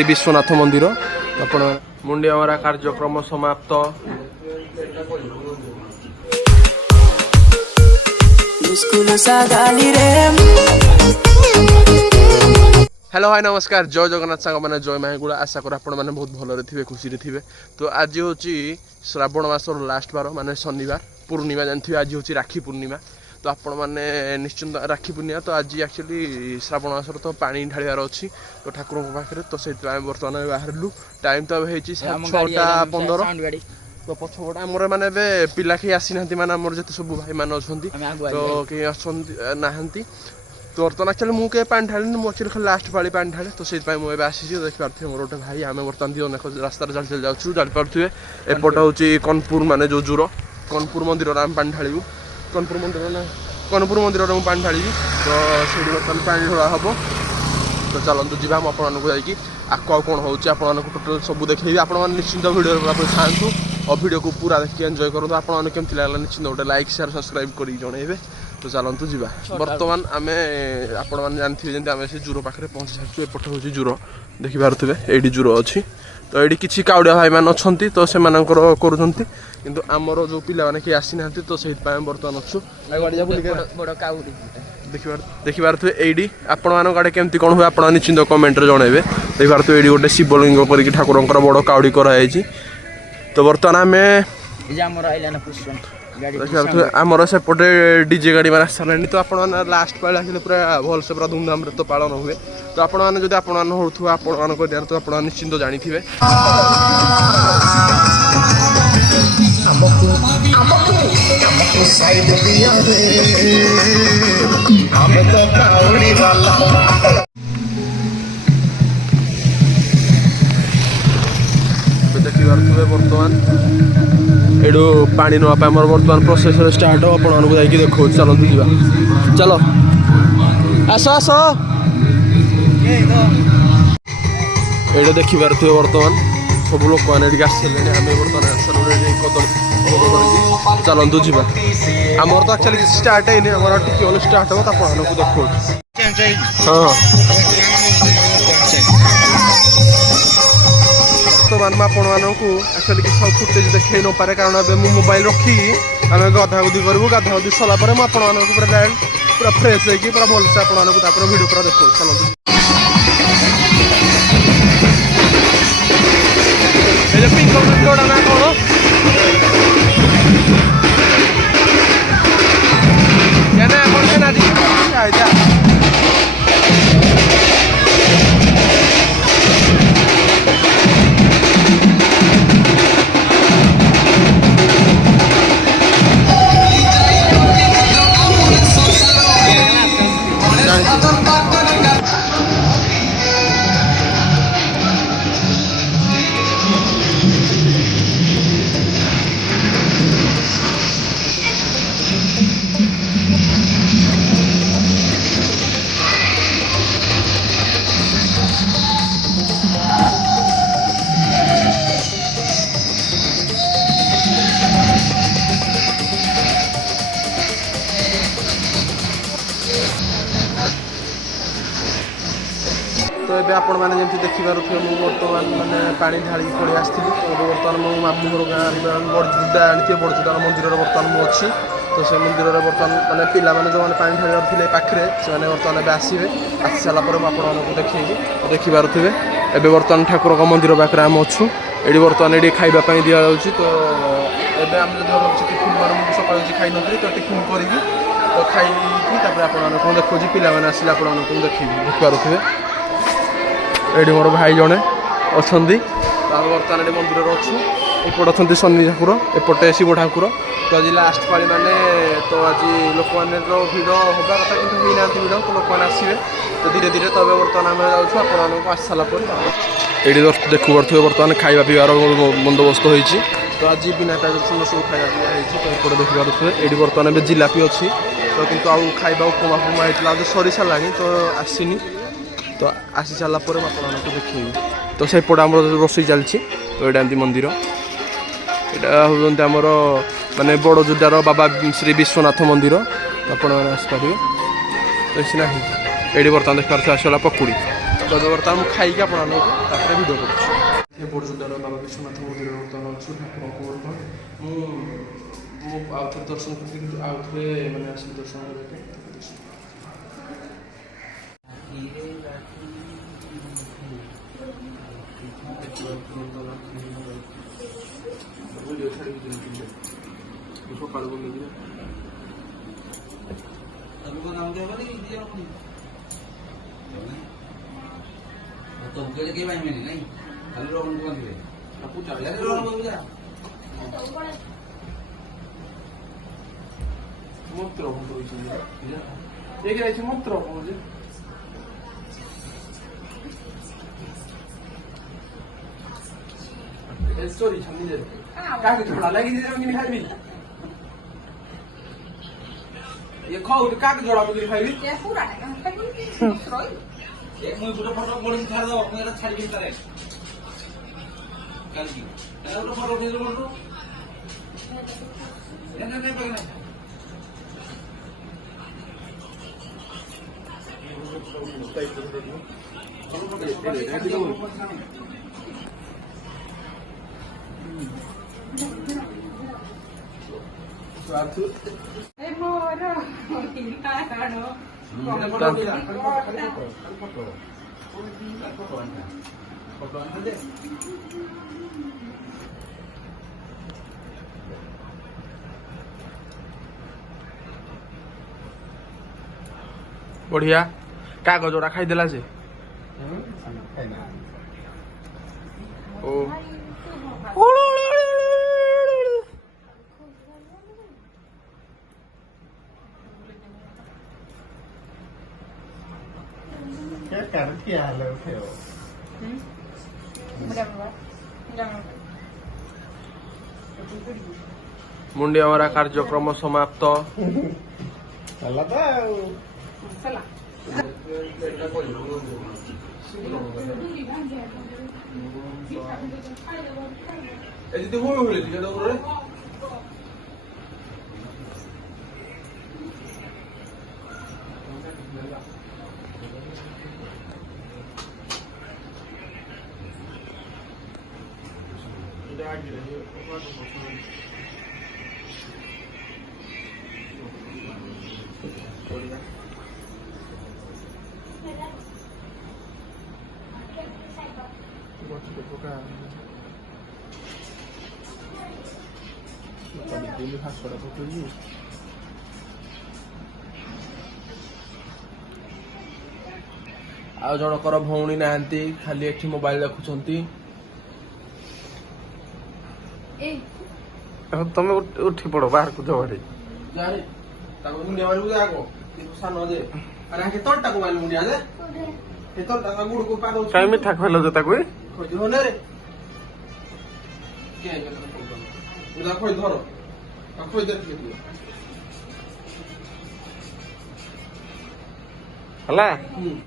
श्री विश्वनाथ मंदिर आपण मुंडिया मारा कार्यक्रम समाप्त। हेलो हाय नमस्कार जय जगन्नाथ सांग मैंने जय माहीगुड़ा आशा कर आपण मैंने बहुत भलरे थे खुशी थे। तो आज हूँ श्रावण मासर लास्ट बार माने शनिवार पूर्णिमा जानते आज हूँ राखी पूर्णिमा। तो आपण मैंने निश्चिंत राखी पूर्णिमा तो आज एक्चुअली श्रावण मासर तो पानी ढालियार अच्छी तो ठाकुर पाखे तो से बर्तमान बाहरलु टाइम तो अब 6:15 तो पछपट आमर माने पिला कहीं आसी ना माने आमर जते सब भाई मान अच्छा तो कहीं अच्छा तो बर्तमान एक्चुअली मुझे पानी ढाली मुझे खाली लास्ट पाली पानी ढाले तो से मुझे आसी देखिए मोर गोटे भाई आम बर्तमान दी अनेक रास्तार चल चल जाऊँ जापारे एपट हूँ कनपुर माने जो जूर कनपुर मंदिर आम पानी ढालू कनपुर मंदिर में पानी ढाली तो से बर्तमान पानी ढला हम तो चलतु जी आपको जाकि आगे कौन हो टोटल सब देखिए आप निश्चिंत भिडियो खातु और भिडियो को पूरा देखिए एंजॉय करूँ आपको केमती लगला निश्चिंत गोटे लाइक शेयर सब्सक्राइब कर जनइबे। तो चलतु जी बर्तमान आम आपण जानते जमी आम से जूर पाखे पहुँची सारी एपट हूँ जूर देखिपे ये जूर अच्छी तो ये किसी काउड़िया भाई मान अच्छा तो से किंतु आमर जो पिला किए आसी ना तो से बर्तमान अच्छु देखिपे ये आपण मान आड़े केमती कौन हुए आप निश्चिंत कमेंट जनइबे। देखिपे ये गोटे शिवलिंग कर ठाकुर बड़ काउड़ी कराई तो बर्तमान आमर सेपटे डीजे गाड़ी मैंने सारे तो आप लास्ट पाला पूरा भल से पूरा धूमधाम तो पालन हुए तो आपने जब आप तो आप निश्चिंत जानी थे। देखिए बर्तमान एडू पानी नाप बर्तमान प्रोसेस स्टार्ट हो आपको जाकि देखो चलते जा चलो आस आस ये देखिपे बर्तमान सब लोक मैंने आसले आम बर्तमान कदली चलतु जी आमर तो एक्चुअली स्टार्ट है आम टी स्टार्ट हो आपको देखो हाँ बर्तमान आपको एक्चुअली किसी फुटेज देखे न पारे कारण अब मु मोबाइल रखिकी आम गाधागुधी करूँ गाधागुधी सरला पूरा डायरेक्ट पूरा फ्रेश होगी पूरा भलसे आपको भिडियो पूरा देखो चलते पिंक कलर ना कौन तो ये आपण मैंने जमी देखिपुर मुझे बर्तमान मैंने पा ढाड़ी पड़े आसती बर्तमान मो मामू घर गाँव बड़जुदा आनी बड़जुदार मंदिर बर्तमान मुझे तो से मंदिर बर्तमान मैंने पिला जो मैंने पा ढाड़ी थे पाखे से बर्तमान आसवे आसी सारापर आपको देखिए देखिपे एवं बर्तमान ठाकुर मंदिर पाखे आम अच्छू ये बर्तमान ये खावाई दि जाऊँगी तो ये आम जो टिफिन मान सकाल खाई नी तो टिफिन करी तो खाई आपको देखो पे आसिले आपको देखिपे ये मोर भाई जड़े अच्छा बर्तमान ये मंदिर अच्छू एपट अच्छा शनि ठाकुर एपटे शिव ठाकुर तो आज लास्ट पाली माने तो आज लोक मैंने भिड़ होगा कथा कि होना भिड़ तो लोक मैंने आसवे तो धीरे धीरे तब बर्तमान आम जाऊँ आस सारा ये देखु पड़े बर्तमान खाଇବା पीबार बंदोबस्त होती तो आज बिना प्याज रसुण सब खाया दिखाई तो एपटे देखिपे ये बर्तमान जिलापी अच्छी तो कितु आउ खाଇବା उपमा फुमा होता सरी सारा तो आसनी तो आसी सारा आपको देखिए तो सेपट आम रोसई चलती तो यहाँ एमती मंदिर यहाँ हूँ आमर माने बड़जुदार बाबा श्री विश्वनाथ मंदिर तो आपने आसपारे तो सीना ये बर्तमान देखिए आसला पकुड़ी तो बर्तमान मुझे खाई आप भिडियो कर बड़जुदार बाबा विश्वनाथ मंदिर बर्तमान अच्छी ठाकुर मुझे आउ थे दर्शन कर आउ थे मैंने आस दर्शन करके तो उनके के भाई में नहीं खाली रोहन को दिए ना पूछा यार रोहन को पूछा मत रोहन को पूछा एक राइट मत रोहन मुझे स्टोरी छन्नी दे का के थोड़ा लगी दे कि नहीं खाई ये खाओ का के जोड़ा मुझे खाई ये पूरा है एक मुझे फोटो फोटो बोल दिखा दो मेरा छाड़ के करे कल की फोटो फोटो भेज दो बोलो नहीं पकड़ना ए मोरो किना कानो बढ़िया कागज जोड़ा खाईदेला से ओ क्या हाल है मुंडिया मरा कार्यक्रम समाप्त चला तो चला दीदी हो गए आ जनकर भौणी नाहांती खाली एठी मोबाइल देखुछंती तमें उठी पड़ो बाहर को जाओ जारे ताको मुंडिया मारू जाको सानो जे अरे के तोटा को मारू मुंडिया जे हे तोटा का गुड़ को पादो कहीं मिठा खोलो जता कोई खोज होने रे के उदा खोज धरो खोज दे हला